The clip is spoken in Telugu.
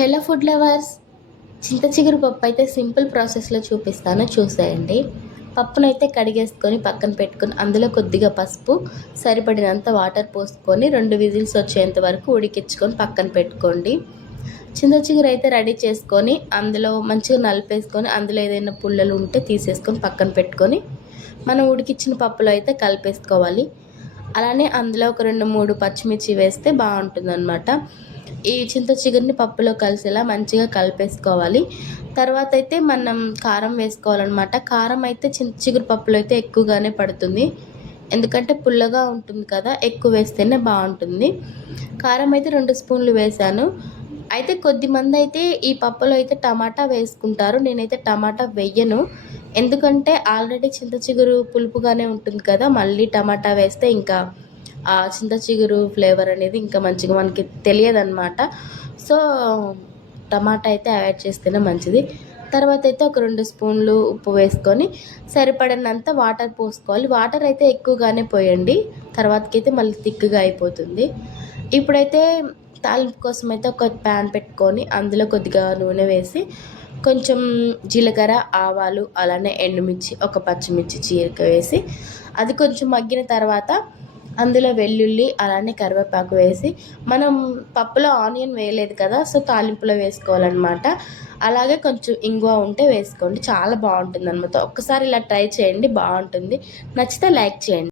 హలో ఫుడ్ లవర్స్, చింత చిగురు పప్పు అయితే సింపుల్ ప్రాసెస్లో చూపిస్తాను, చూసేయండి. పప్పునైతే కడిగేసుకొని పక్కన పెట్టుకొని అందులో కొద్దిగా పసుపు, సరిపడినంత వాటర్ పోసుకొని 2 విజిల్స్ వచ్చేంత వరకు ఉడికించుకొని పక్కన పెట్టుకోండి. చింత చిగురు అయితే రెడీ చేసుకొని అందులో మంచిగా నలిపేసుకొని అందులో ఏదైనా పుల్లలు ఉంటే తీసేసుకొని పక్కన పెట్టుకొని మనం ఉడికించిన పప్పులో అయితే కలిపేసుకోవాలి. అలానే అందులో ఒక 2-3 పచ్చిమిర్చి వేస్తే బాగుంటుందన్నమాట. ఈ చింత చిగురిని పప్పులో కలిసేలా మంచిగా కలిపేసుకోవాలి. తర్వాత అయితే మనం కారం వేసుకోవాలన్నమాట. కారం అయితే చింత చిగురు పప్పులో అయితే ఎక్కువగానే పడుతుంది, ఎందుకంటే పుల్లగా ఉంటుంది కదా, ఎక్కువ వేస్తేనే బాగుంటుంది. కారం అయితే 2 స్పూన్లు వేసాను. అయితే కొద్దిమంది అయితే ఈ పప్పులో అయితే టమాటా వేసుకుంటారు, నేనైతే టమాటా వెయ్యను. ఎందుకంటే ఆల్రెడీ చింత చిగురు పులుపుగానే ఉంటుంది కదా, మళ్ళీ టమాటా వేస్తే ఇంకా ఆ చింత చిగురు ఫ్లేవర్ అనేది ఇంకా మంచిగా మనకి తెలియదన్నమాట. సో టమాటా అయితే అవాయిడ్ చేస్తేనే మంచిది. తర్వాత అయితే ఒక 2 స్పూన్లు ఉప్పు వేసుకొని సరిపడినంత వాటర్ పోసుకోవాలి. వాటర్ అయితే ఎక్కువగానే పోయండి, తర్వాతకైతే మళ్ళీ థిక్గా అయిపోతుంది. ఇప్పుడైతే తాలింపు కోసం అయితే ఒక ప్యాన్ పెట్టుకొని అందులో కొద్దిగా నూనె వేసి కొంచెం జీలకర్ర, ఆవాలు, అలానే ఎండుమిర్చి, ఒక పచ్చిమిర్చి చీలిక వేసి అది కొంచెం మగ్గిన తర్వాత అందులో వెల్లుల్లి, అలానే కరివేపాకు వేసి, మనం పప్పులో ఆనియన్ వేయలేదు కదా, సో తాలింపులో వేసుకోవాలన్నమాట. అలాగే కొంచెం ఇంగువ ఉంటే వేసుకోండి, చాలా బాగుంటుందన్నమాట. ఒక్కసారి ఇలా ట్రై చేయండి, బాగుంటుంది. నచ్చితే లైక్ చేయండి.